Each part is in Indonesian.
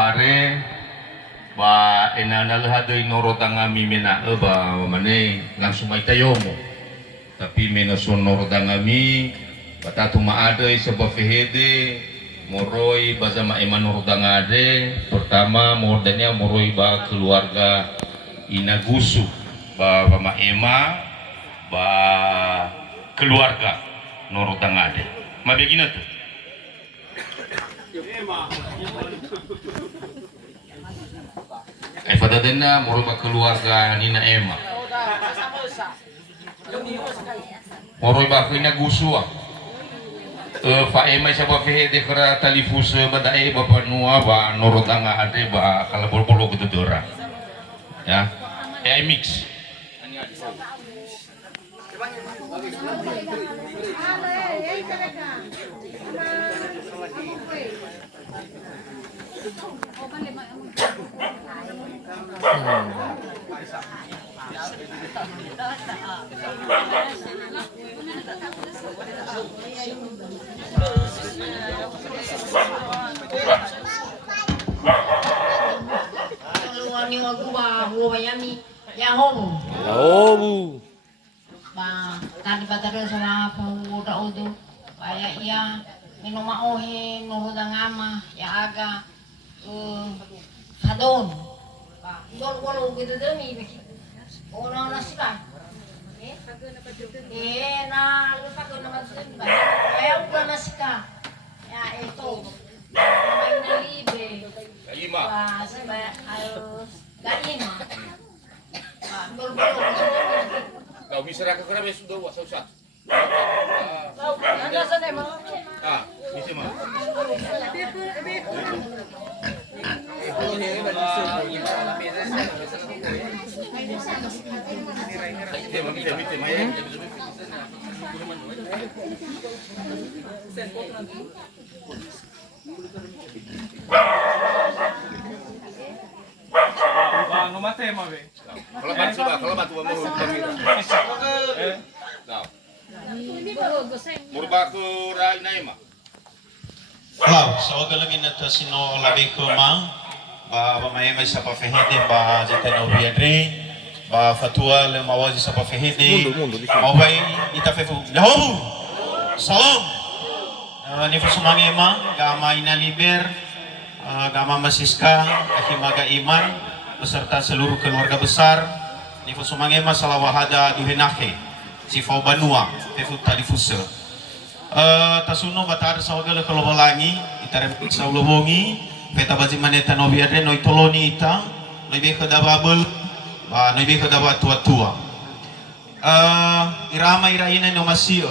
tuhare ba enanalhadoy norotang mimina ba mane langsung may tayo mo tapi menasunor dangami batatu maadoy sa bafehede moroy baza maemanor dangade pertama modanya moroy ba keluarga inagusu ba maema ba keluarga noro dangade mabegina tuh fadadena moroy ba keluarga nina ema moroy ba ko inagusu fa ema sa ba fehede kara talifus badae ba panua ba noro dangade ba kalabol-bolo gedodora ya mix Yahobu. Ba, tadi bataro sama penguda udu. Kaya iya minum mauhe nuhudang ama ya aga hadon. Ba, don walau gitu demi. Orang nasikan. Na lupa ko naman dun ba? Kaya udah nasika. Ya itu. Main na libre. Kaima Ba, sabay ayo gaima. kau bisa raka kara besu do wa sausat bisa mah kalau batu mau murba ke rai naima Wow, so galangin na to sino labi ko ma ba may sa pafehede ba jeta no biadre ba fatua le mawazi sa pafehede mawai itafefu yahobu salam ni fusumangi ma gama ina liber gama masiska akimaga iman beserta seluruh keluarga besar ni fusumangi ma salawahada duhenake si fau banua fefu talifusa tasuno batar sawagala kalau balangi itarem sa ulobongi peta baji maneta no biadre no itoloni ita no ibe kada babel no ibe kada tua irama iraina no masio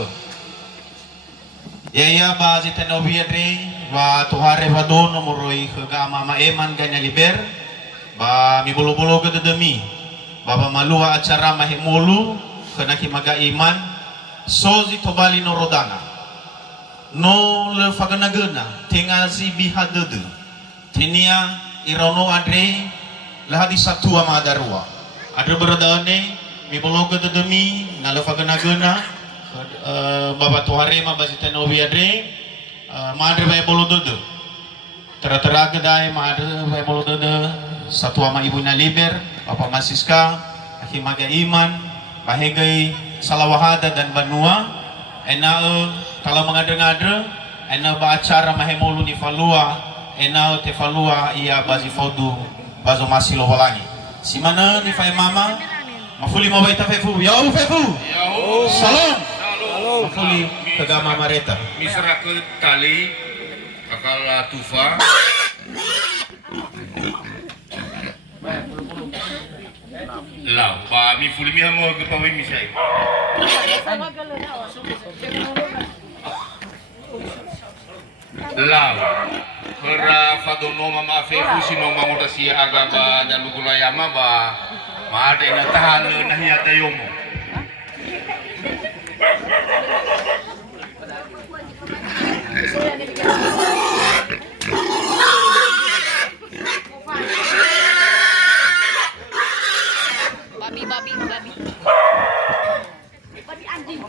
ya baji tano biadre ba tuhare vadon moroi kagama maeman ganya liber ba mi bolo-bolo gede demi baba malua acara mahemulu kena kimaga iman sozi tobali no rodana no le faganagena tengazi bihadede tenia irono adre lahadi satu amadarua adre beradane mi bologa dedemi na le faganagena baba tuhare ma bazita no biadre madre bay bolodede tera-tera kedai madre bay bolodede satu ama ibu na liber bapa masiska akimaga iman bahegai salawahada dan banua kalau mengada-ngada ena baacara mahemulu ni falua ena te falua ia bazi fodu bazo masilo walangi si mana ni fai mama mafuli mabaita fefu ya fefu salam mafuli kagama mareta misra ke tali kakala tufa lau pa mi fuli mi hamo ke pawi misai lau kera fadono mama fefu sino mangoda si agama dan lugulayama ba maade na tahan na hiyata yomo babi anjing.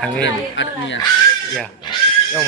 Angin. Ya. Yang